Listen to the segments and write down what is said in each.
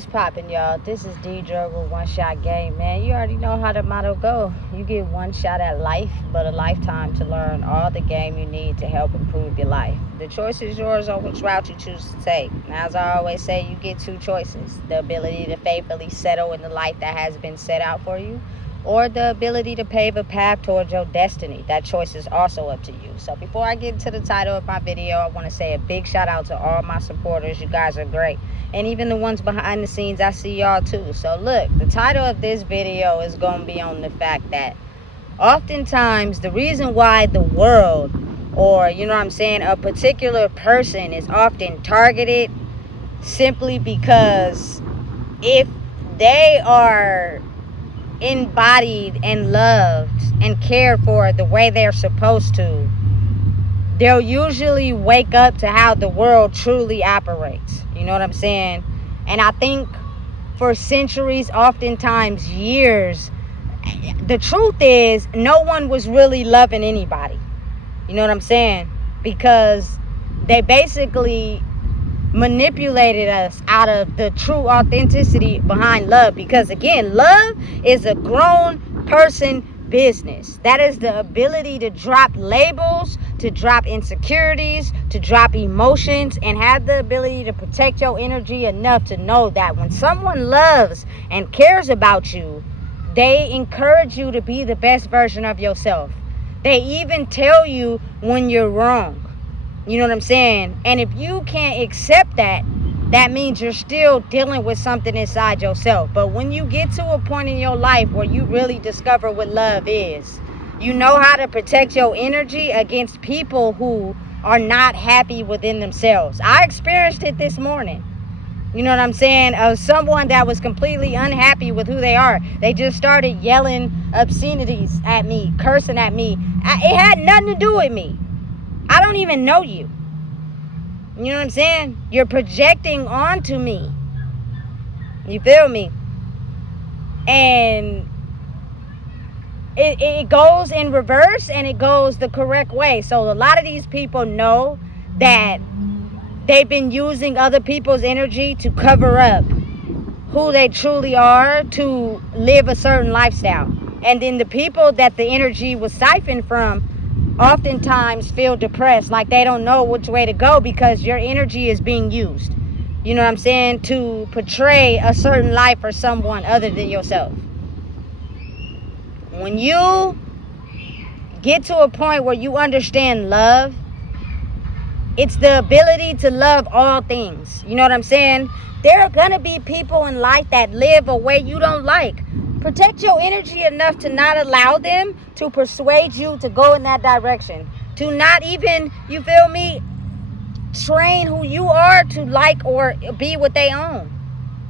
What's poppin', y'all? This is D-Drug with One Shot Game, man. You already know how the motto go. You get one shot at life, but a lifetime to learn all the game you need to help improve your life. The choice is yours on which route you choose to take. Now, as I always say, you get two choices. The ability to faithfully settle in the life that has been set out for you, or the ability to pave a path towards your destiny. That choice is also up to you. So before I get into the title of my video, I want to say a big shout out to all my supporters. You guys are great. And even the ones behind the scenes, I see y'all too. So look, the title of this video is going to be on the fact that oftentimes the reason why the world, or a particular person is often targeted simply because if they are embodied and loved and cared for the way they're supposed to, they'll usually wake up to how the world truly operates. You know what I'm saying? And I think for centuries, oftentimes years, the truth is no one was really loving anybody. You know what I'm saying? Because they basically manipulated us out of the true authenticity behind love. Because again, love is a grown person business. That is the ability to drop labels, to drop insecurities, to drop emotions, and have the ability to protect your energy enough to know that when someone loves and cares about you, they encourage you to be the best version of yourself. They even tell you when you're wrong. You know what I'm saying? And if you can't accept that, that means you're still dealing with something inside yourself. But when you get to a point in your life where you really discover what love is, you know how to protect your energy against people who are not happy within themselves. I experienced it this morning. You know what I'm saying? Someone that was completely unhappy with who they are. They just started yelling obscenities at me, cursing at me. It had nothing to do with me. I don't even know you. You know what I'm saying? You're projecting onto me. You feel me? And it goes in reverse and it goes the correct way. So a lot of these people know that they've been using other people's energy to cover up who they truly are, to live a certain lifestyle. And then the people that the energy was siphoned from oftentimes feel depressed, like they don't know which way to go because your energy is being used, you know what I'm saying, to portray a certain life for someone other than yourself. When you get to a point where you understand love, it's the ability to love all things. You know what I'm saying? There are gonna be people in life that live a way you don't like. Protect your energy enough to not allow them to persuade you to go in that direction. To not even, you feel me, train who you are to like or be what they own.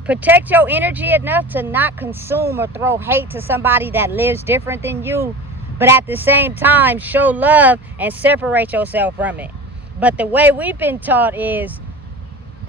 Protect your energy enough to not consume or throw hate to somebody that lives different than you, but at the same time show love and separate yourself from it. But the way we've been taught is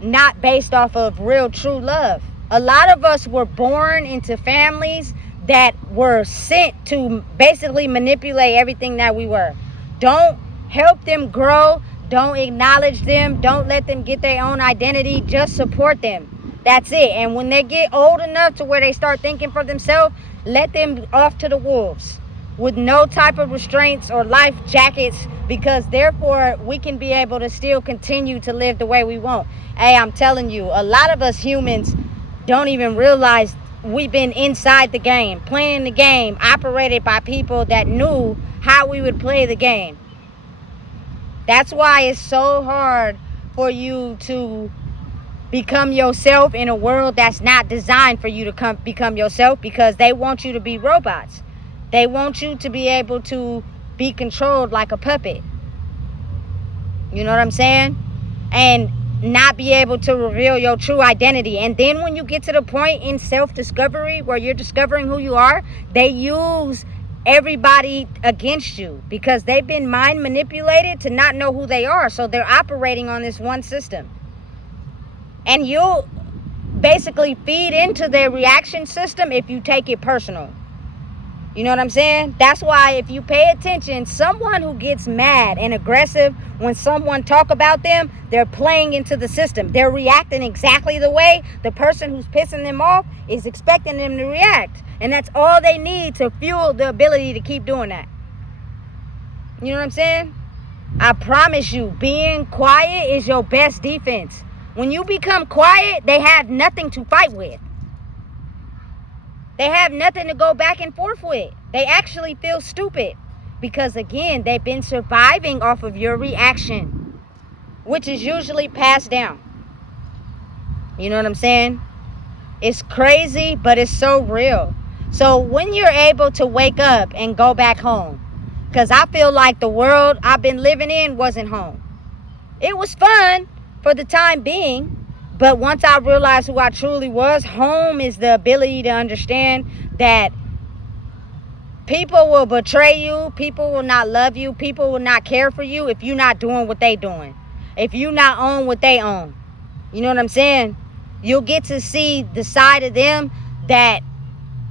not based off of real true love. A lot of us were born into families that were sent to basically manipulate everything that we were. Don't help them grow. Don't acknowledge them. Don't let them get their own identity. Just support them. That's it. And when they get old enough to where they start thinking for themselves, let them off to the wolves with no type of restraints or life jackets, because therefore we can be able to still continue to live the way we want. Hey, I'm telling you, a lot of us humans don't even realize we've been inside the game, playing the game, operated by people that knew how we would play the game. That's why it's so hard for you to become yourself in a world that's not designed for you to become yourself, because they want you to be robots. They want you to be able to be controlled like a puppet. You know what I'm saying? And not be able to reveal your true identity. And then when you get to the point in self-discovery where you're discovering who you are, they use everybody against you because they've been mind manipulated to not know who they are. So they're operating on this one system. And you'll basically feed into their reaction system if you take it personal. You know what I'm saying? That's why if you pay attention, someone who gets mad and aggressive when someone talk about them, they're playing into the system. They're reacting exactly the way the person who's pissing them off is expecting them to react. And that's all they need to fuel the ability to keep doing that. You know what I'm saying? I promise you, being quiet is your best defense. When you become quiet, they have nothing to fight with. They have nothing to go back and forth with. They actually feel stupid. Because again, they've been surviving off of your reaction, which is usually passed down. You know what I'm saying? It's crazy, but it's so real. So when you're able to wake up and go back home, because I feel like the world I've been living in wasn't home. It was fun for the time being, but once I realized who I truly was, home is the ability to understand that people will betray you. People will not love you. People will not care for you if you're not doing what they doing. If you not own what they own. You know what I'm saying? You'll get to see the side of them that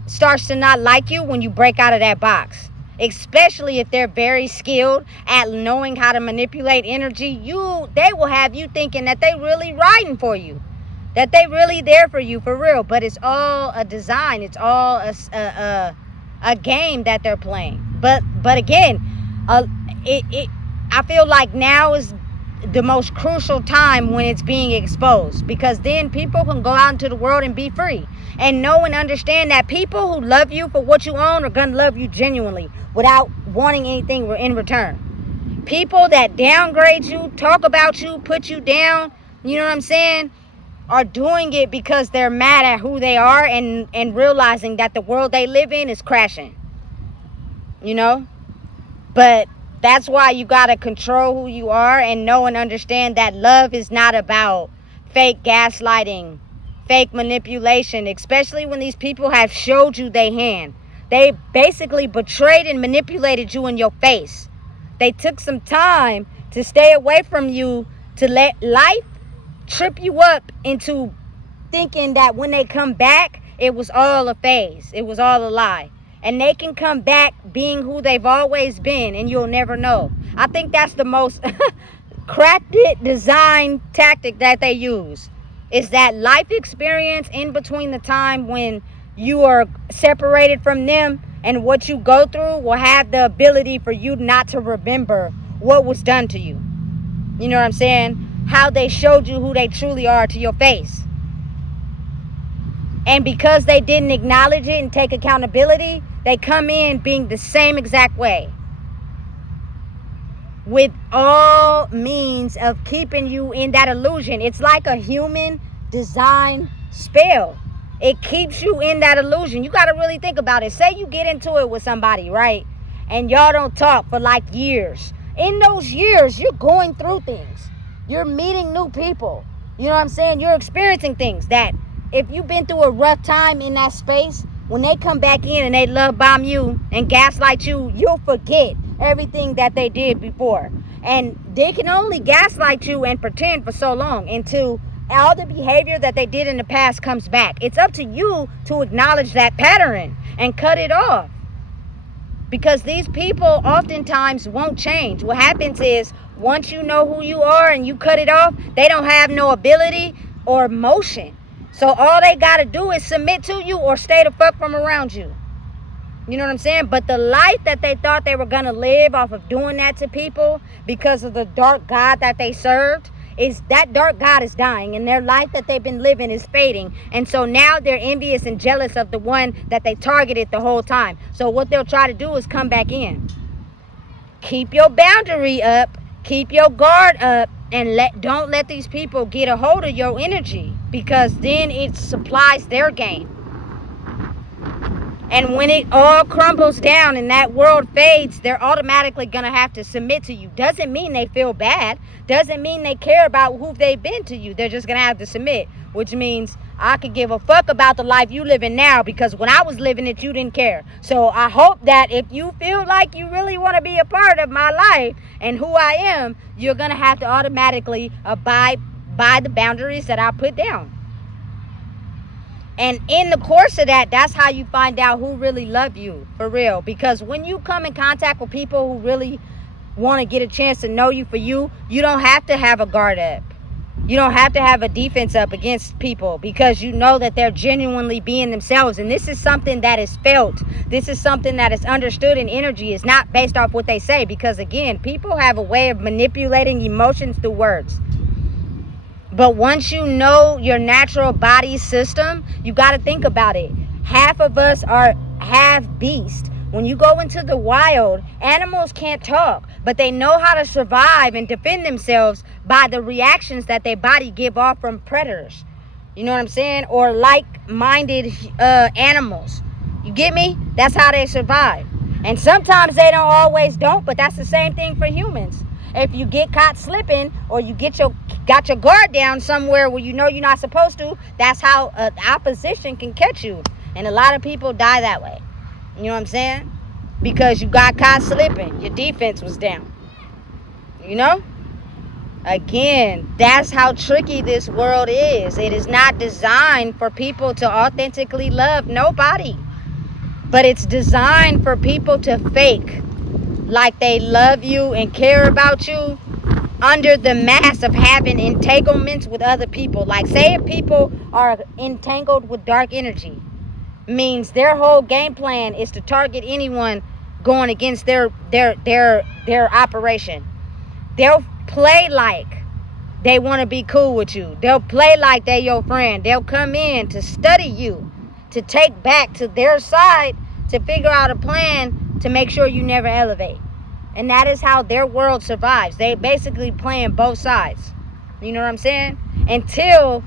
starts to not like you when you break out of that box. Especially if they're very skilled at knowing how to manipulate energy. They will have you thinking that they really riding for you. That they really there for you for real. But it's all a design. It's all a game that they're playing. But again, I feel like now is the most crucial time when it's being exposed, because then people can go out into the world and be free and know and understand that people who love you for what you own are gonna love you genuinely without wanting anything in return. People that downgrade you, talk about you, put you down, you know what I'm saying, are doing it because they're mad at who they are and realizing that the world they live in is crashing. You know? But that's why you got to control who you are and know and understand that love is not about fake gaslighting, fake manipulation, especially when these people have showed you their hand. They basically betrayed and manipulated you in your face. They took some time to stay away from you to let life trip you up into thinking that when they come back, it was all a phase. It was all a lie. And they can come back being who they've always been, and you'll never know. I think that's the most crafted design tactic that they use. Is that life experience in between the time when you are separated from them and what you go through will have the ability for you not to remember what was done to you. You know what I'm saying? How they showed you who they truly are to your face. And because they didn't acknowledge it and take accountability, they come in being the same exact way. With all means of keeping you in that illusion. It's like a human design spell. It keeps you in that illusion. You got to really think about it. Say you get into it with somebody, right? And y'all don't talk for like years. In those years, you're going through things. You're meeting new people. You know what I'm saying? You're experiencing things that if you've been through a rough time in that space, when they come back in and they love bomb you and gaslight you, you'll forget everything that they did before. And they can only gaslight you and pretend for so long until all the behavior that they did in the past comes back. It's up to you to acknowledge that pattern and cut it off. Because these people oftentimes won't change. What happens is once you know who you are and you cut it off, they don't have no ability or motion. So all they got to do is submit to you or stay the fuck from around you. You know what I'm saying? But the life that they thought they were going to live off of doing that to people because of the dark God that they served, is that dark God is dying and their life that they've been living is fading. And so now they're envious and jealous of the one that they targeted the whole time. So what they'll try to do is come back in. Keep your boundary up. Keep your guard up. And don't let these people get a hold of your energy, because then it supplies their game. And when it all crumbles down and that world fades, they're automatically going to have to submit to you. Doesn't mean they feel bad. Doesn't mean they care about who they've been to you. They're just going to have to submit, which means I could give a fuck about the life you living now, because when I was living it, you didn't care. So I hope that if you feel like you really want to be a part of my life and who I am, you're going to have to automatically abide by the boundaries that I put down. And in the course of that, that's how you find out who really love you for real. Because when you come in contact with people who really want to get a chance to know you for you, you don't have to have a guard up. You don't have to have a defense up against people, because you know that they're genuinely being themselves. And this is something that is felt. This is something that is understood in energy. It's not based off what they say, because again, people have a way of manipulating emotions through words. But once you know your natural body system, you got to think about it. Half of us are half beast. When you go into the wild, animals can't talk, but they know how to survive and defend themselves by the reactions that their body give off from predators. You know what I'm saying? Or like-minded animals. You get me? That's how they survive. And sometimes they don't, but that's the same thing for humans. If you get caught slipping, or you got your guard down somewhere where you know you're not supposed to, that's how opposition can catch you. And a lot of people die that way. You know what I'm saying? Because you got caught slipping. Your defense was down. You know? Again, that's how tricky this world is. It is not designed for people to authentically love nobody. But it's designed for people to fake like they love you and care about you under the mask of having entanglements with other people. Like, say if people are entangled with dark energy, means their whole game plan is to target anyone going against their operation. They'll play like they want to be cool with you. They'll play like they your friend. They'll come in to study you, to take back to their side, to figure out a plan to make sure you never elevate. And that is how their world survives. They basically playing both sides. You know what I'm saying? Until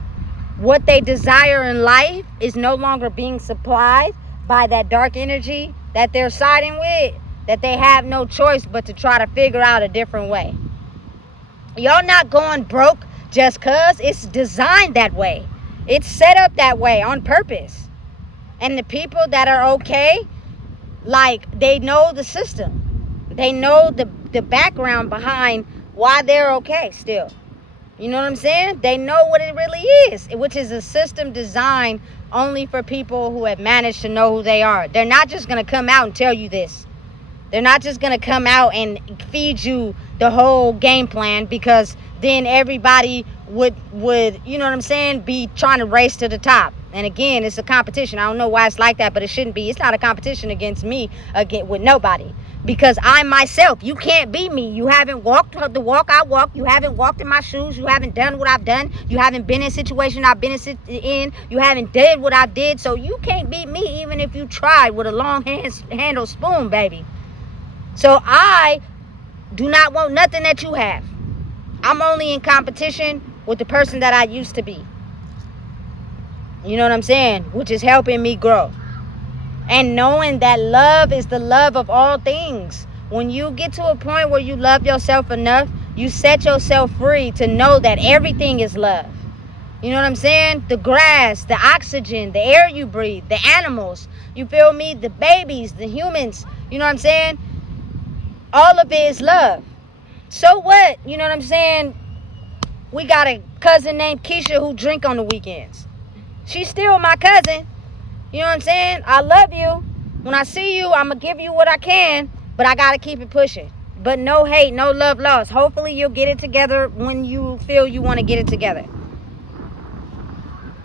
what they desire in life is no longer being supplied by that dark energy that they're siding with, that they have no choice but to try to figure out a different way. Y'all not going broke just cause. It's designed that way. It's set up that way on purpose. And the people that are okay, like, they know the system. They know the background behind why they're okay still. You know what I'm saying? They know what it really is, which is a system designed only for people who have managed to know who they are. They're not just going to come out and tell you this. They're not just going to come out and feed you the whole game plan, because then everybody would, you know what I'm saying, be trying to race to the top. And again, it's a competition. I don't know why it's like that, but it shouldn't be. It's not a competition against me, with nobody. Because I myself, you can't be me. You haven't walked the walk I walk. You haven't walked in my shoes. You haven't done what I've done. You haven't been in situations I've been in. You haven't did what I did. So you can't beat me even if you tried with a long handle spoon, baby. So I do not want nothing that you have. I'm only in competition with the person that I used to be. You know what I'm saying? Which is helping me grow. And knowing that love is the love of all things. When you get to a point where you love yourself enough, you set yourself free to know that everything is love. You know what I'm saying? The grass, the oxygen, the air you breathe, the animals, you feel me? The babies, the humans, you know what I'm saying? All of it is love. So what? You know what I'm saying? We got a cousin named Keisha who drink on the weekends. She's still my cousin. You know what I'm saying? I love you. When I see you, I'm going to give you what I can, but I got to keep it pushing. But no hate, no love lost. Hopefully you'll get it together when you feel you want to get it together.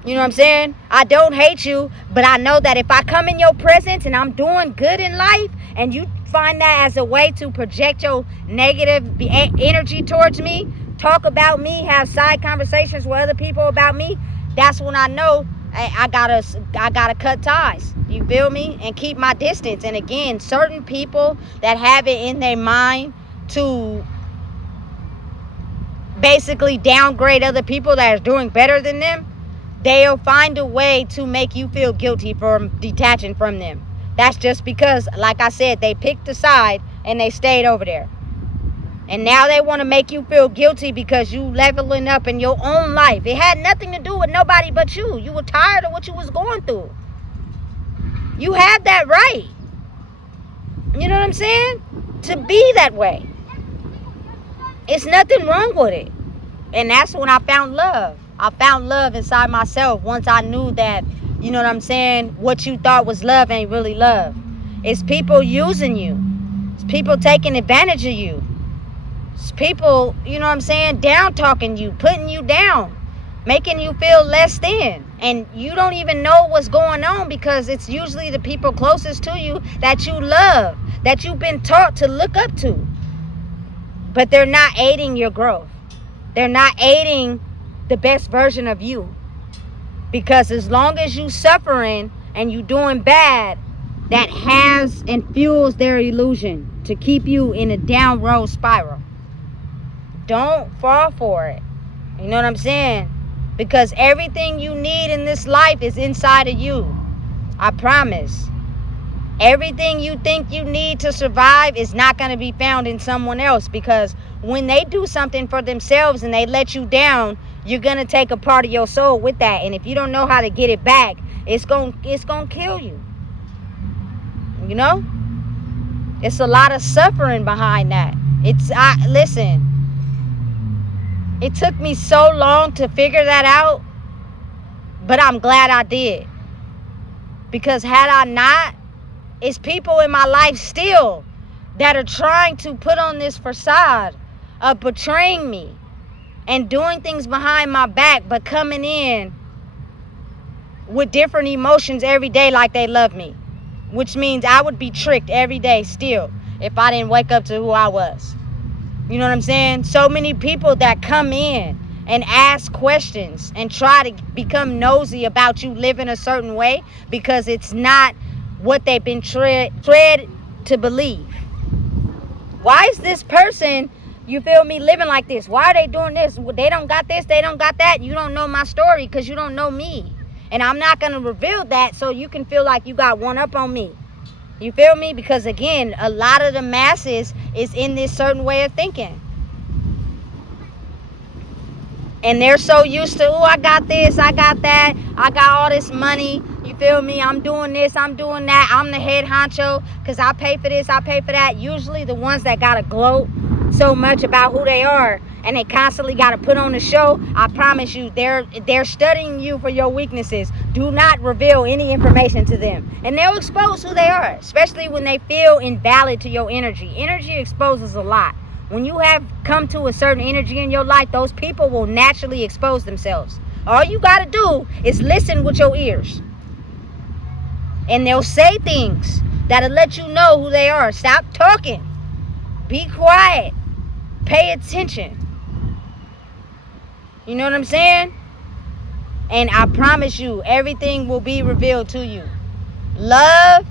You know what I'm saying? I don't hate you, but I know that if I come in your presence and I'm doing good in life, and you find that as a way to project your negative energy towards me, talk about me, have side conversations with other people about me, that's when I know I gotta cut ties. You feel me? And keep my distance. And again, certain people that have it in their mind to basically downgrade other people that are doing better than them, they'll find a way to make you feel guilty for detaching from them. That's just because, like I said, they picked a side and they stayed over there. And now they want to make you feel guilty because you leveling up in your own life. It had nothing to do with nobody but you. You were tired of what you was going through. You had that right. You know what I'm saying? To be that way. It's nothing wrong with it. And that's when I found love. I found love inside myself once I knew that, you know what I'm saying, what you thought was love ain't really love. It's people using you. It's people taking advantage of you. It's people, you know what I'm saying, down talking you, putting you down, making you feel less than. And you don't even know what's going on because it's usually the people closest to you that you love, that you've been taught to look up to. But they're not aiding your growth. They're not aiding the best version of you. Because as long as you suffering and you doing bad, that has and fuels their illusion to keep you in a downward spiral. Don't fall for it. You know what I'm saying? Because everything you need in this life is inside of you. I promise. Everything you think you need to survive is not going to be found in someone else, because when they do something for themselves and they let you down, you're going to take a part of your soul with that. And if you don't know how to get it back, it's going to kill you. You know? It's a lot of suffering behind that. Listen, it took me so long to figure that out, but I'm glad I did. Because had I not, it's people in my life still that are trying to put on this facade of betraying me and doing things behind my back, but coming in with different emotions every day like they love me. Which means I would be tricked every day still if I didn't wake up to who I was. You know what I'm saying? So many people that come in and ask questions and try to become nosy about you living a certain way because it's not what they've been trained to believe. Why is this person, you feel me, living like this? Why are they doing this? They don't got this, they don't got that. You don't know my story because you don't know me. And I'm not going to reveal that so you can feel like you got one up on me. You feel me? Because again, a lot of the masses is in this certain way of thinking. And they're so used to, oh, I got this, I got that, I got all this money. You feel me? I'm doing this, I'm doing that. I'm the head honcho because I pay for this, I pay for that. Usually the ones that got to gloat so much about who they are and they constantly got to put on the show, I promise you, they're studying you for your weaknesses. Do not reveal any information to them. And they'll expose who they are, especially when they feel invalid to your energy. Energy exposes a lot. When you have come to a certain energy in your life, those people will naturally expose themselves. All you got to do is listen with your ears. And they'll say things that'll let you know who they are. Stop talking. Be quiet. Pay attention. You know what I'm saying? And I promise you, everything will be revealed to you. Love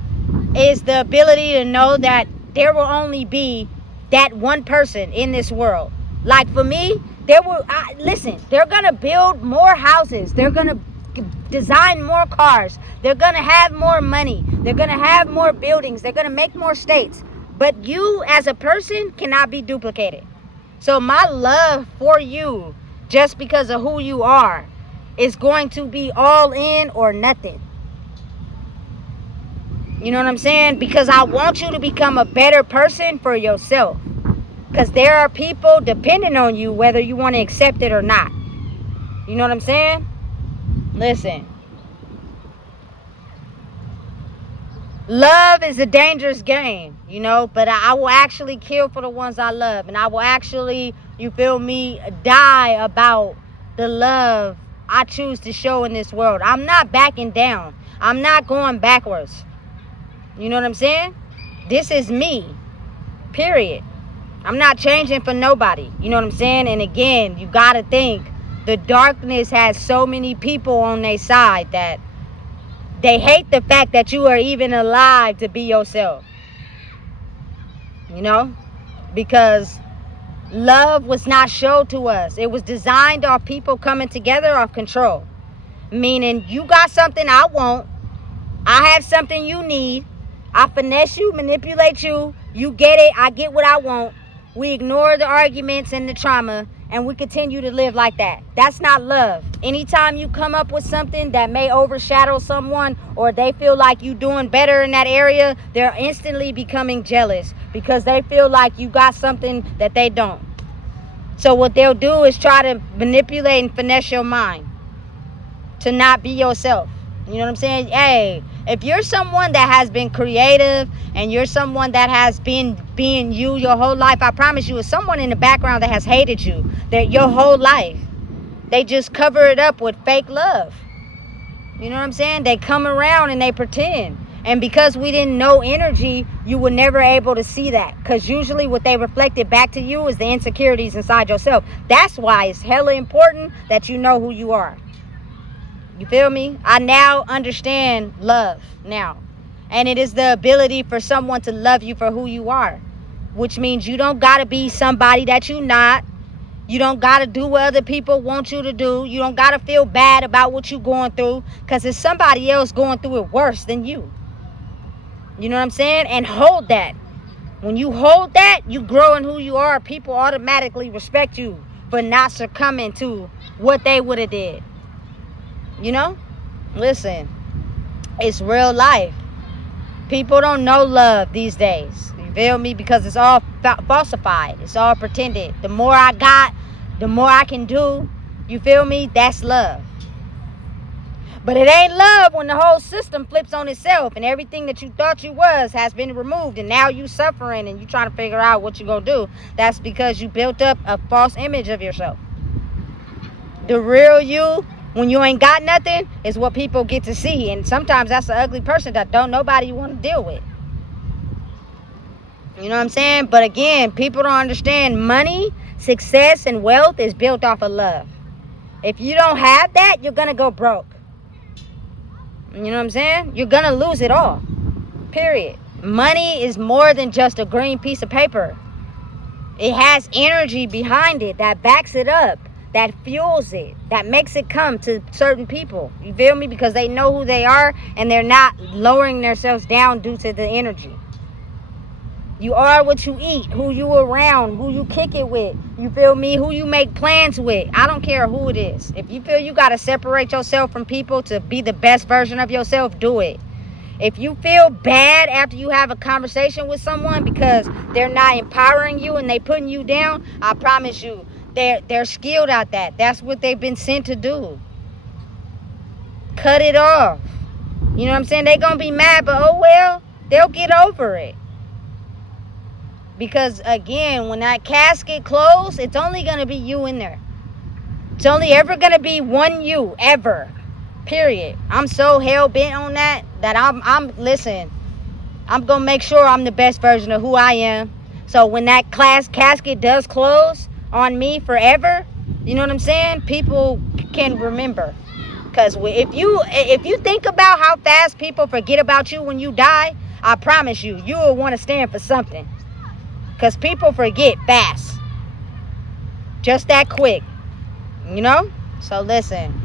is the ability to know that there will only be that one person in this world. Like for me, they're going to build more houses. They're going to design more cars. They're going to have more money. They're going to have more buildings. They're going to make more states. But you as a person cannot be duplicated. So my love for you, just because of who you are, is going to be all in or nothing. You know what I'm saying? Because I want you to become a better person for yourself. Because there are people depending on you whether you want to accept it or not. You know what I'm saying? Listen. Love is a dangerous game, you know, but I will actually kill for the ones I love. And I will actually, you feel me, die about the love I choose to show in this world. I'm not backing down. I'm not going backwards. You know what I'm saying? This is me. Period. I'm not changing for nobody. You know what I'm saying? And again, you got to think the darkness has so many people on their side that they hate the fact that you are even alive to be yourself. You know? Because love was not shown to us. It was designed off people coming together off control. Meaning, you got something I want. I have something you need. I finesse you, manipulate you. You get it. I get what I want. We ignore the arguments and the trauma, and we continue to live like that. That's not love. Anytime you come up with something that may overshadow someone, or they feel like you doing better in that area, they're instantly becoming jealous because they feel like you got something that they don't. So what they'll do is try to manipulate and finesse your mind to not be yourself. You know what I'm saying? Hey, if you're someone that has been creative and you're someone that has been being you your whole life, I promise you, it's someone in the background that has hated you that your whole life. They just cover it up with fake love. You know what I'm saying? They come around and they pretend. And because we didn't know energy, you were never able to see that. Because usually what they reflected back to you is the insecurities inside yourself. That's why it's hella important that you know who you are. You feel me? I now understand love now. And it is the ability for someone to love you for who you are. Which means you don't got to be somebody that you're not. You don't got to do what other people want you to do. You don't got to feel bad about what you're going through. Because there's somebody else going through it worse than you. You know what I'm saying? And hold that. When you hold that, you grow in who you are. People automatically respect you for not succumbing to what they would have did. You know? Listen, it's real life. People don't know love these days. You feel me? Because it's all falsified. It's all pretended. The more I got, the more I can do. You feel me? That's love. But it ain't love when the whole system flips on itself and everything that you thought you was has been removed and now you suffering and you trying to figure out what you gonna do. That's because you built up a false image of yourself. The real you, when you ain't got nothing, is what people get to see. And sometimes that's an ugly person that don't nobody want to deal with. You know what I'm saying? But again, people don't understand money, success, and wealth is built off of love. If you don't have that, you're going to go broke. You know what I'm saying? You're going to lose it all. Period. Money is more than just a green piece of paper. It has energy behind it that backs it up, that fuels it, that makes it come to certain people. You feel me? Because they know who they are and they're not lowering themselves down due to the energy. You are what you eat, who you around, who you kick it with. You feel me? Who you make plans with. I don't care who it is. If you feel you got to separate yourself from people to be the best version of yourself, do it. If you feel bad after you have a conversation with someone because they're not empowering you and they putting you down, I promise you, they're skilled at that. That's what they've been sent to do. Cut it off. You know what I'm saying? They're going to be mad, but oh well, they'll get over it. Because again, when that casket closes, it's only going to be you in there. It's only ever going to be one you, ever. Period. I'm so hell-bent on that listen, I'm going to make sure I'm the best version of who I am. So when that casket does close on me forever, you know what I'm saying? People can remember. Because if you think about how fast people forget about you when you die, I promise you, you will want to stand for something. Because people forget fast. Just that quick. You know? So listen.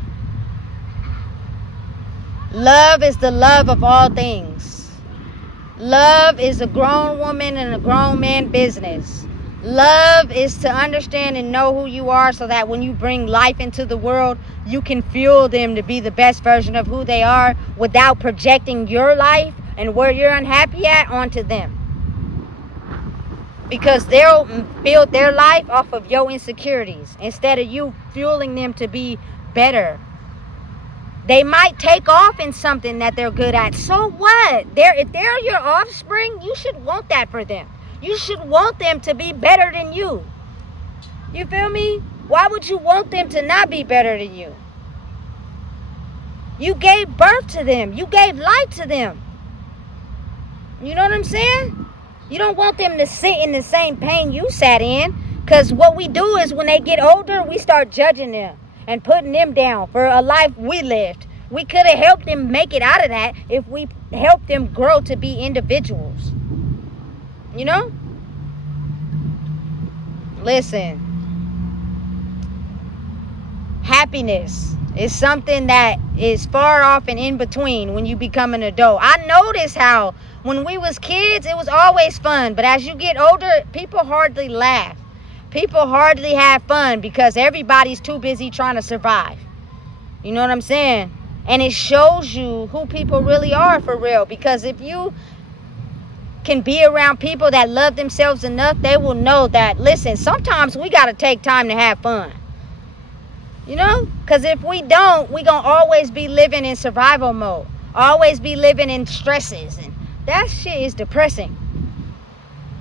Love is the love of all things. Love is a grown woman and a grown man business. Love is to understand and know who you are so that when you bring life into the world, you can fuel them to be the best version of who they are without projecting your life and where you're unhappy at onto them. Because they'll build their life off of your insecurities instead of you fueling them to be better. They might take off in something that they're good at. So what? If they're your offspring, you should want that for them. You should want them to be better than you. You feel me? Why would you want them to not be better than you? You gave birth to them. You gave life to them. You know what I'm saying? You don't want them to sit in the same pain you sat in. Because what we do is when they get older, we start judging them and putting them down for a life we lived. We could have helped them make it out of that if we helped them grow to be individuals. You know? Listen. Happiness is something that is far off and in between when you become an adult. I noticed how when we was kids, it was always fun. But as you get older, people hardly laugh. People hardly have fun because everybody's too busy trying to survive. You know what I'm saying? And it shows you who people really are for real. Because if you can be around people that love themselves enough, they will know that, listen, sometimes we got to take time to have fun. You know? Because if we don't, we going to always be living in survival mode. Always be living in stresses. And that shit is depressing.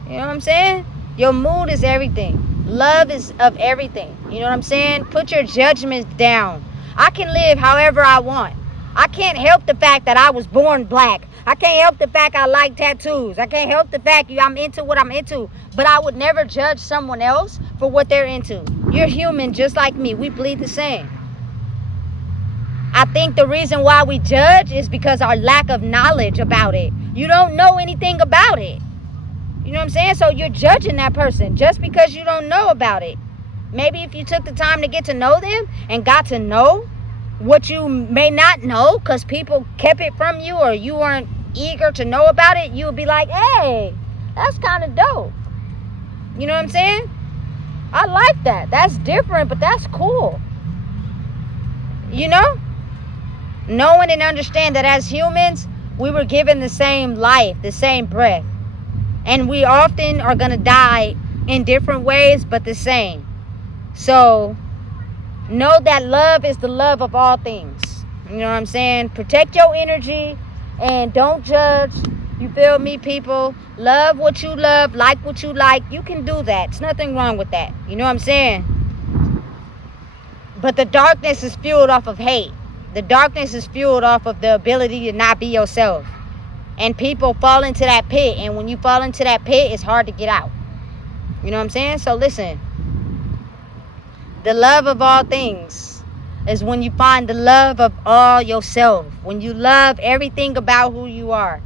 You know what I'm saying? Your mood is everything. Love is of everything. You know what I'm saying? Put your judgments down. I can live however I want. I can't help the fact that I was born black. I can't help the fact I like tattoos. I can't help the fact I'm into what I'm into. But I would never judge someone else for what they're into. You're human just like me. We bleed the same. I think the reason why we judge is because our lack of knowledge about it. You don't know anything about it. You know what I'm saying? So you're judging that person just because you don't know about it. Maybe if you took the time to get to know them and got to know what you may not know because people kept it from you or you weren't eager to know about it, you would be like, hey, that's kind of dope. You know what I'm saying? I like that. That's different, but that's cool. You know? Knowing and understand that as humans, we were given the same life, the same breath. And we often are going to die in different ways, but the same. So, know that love is the love of all things. You know what I'm saying? Protect your energy and don't judge. You feel me, people? Love what you love, like what you like. You can do that. There's nothing wrong with that. You know what I'm saying? But the darkness is fueled off of hate. The darkness is fueled off of the ability to not be yourself. And people fall into that pit. And when you fall into that pit, it's hard to get out. You know what I'm saying? So listen. The love of all things is when you find the love of all yourself. When you love everything about who you are.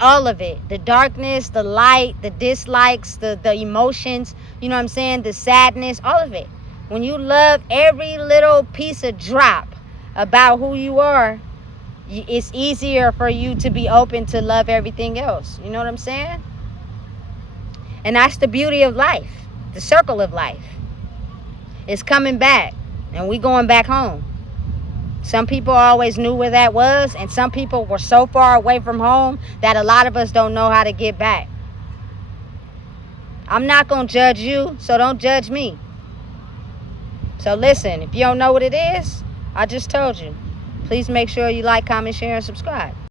All of it. The darkness, the light, the dislikes, the emotions. You know what I'm saying? The sadness. All of it. When you love every little piece of drop about who you are, it's easier for you to be open to love everything else. You know what I'm saying? And that's the beauty of life. The circle of life. It's coming back. And we going back home. Some people always knew where that was. And some people were so far away from home that a lot of us don't know how to get back. I'm not going to judge you, so don't judge me. So listen, if you don't know what it is, I just told you. Please make sure you like, comment, share, and subscribe.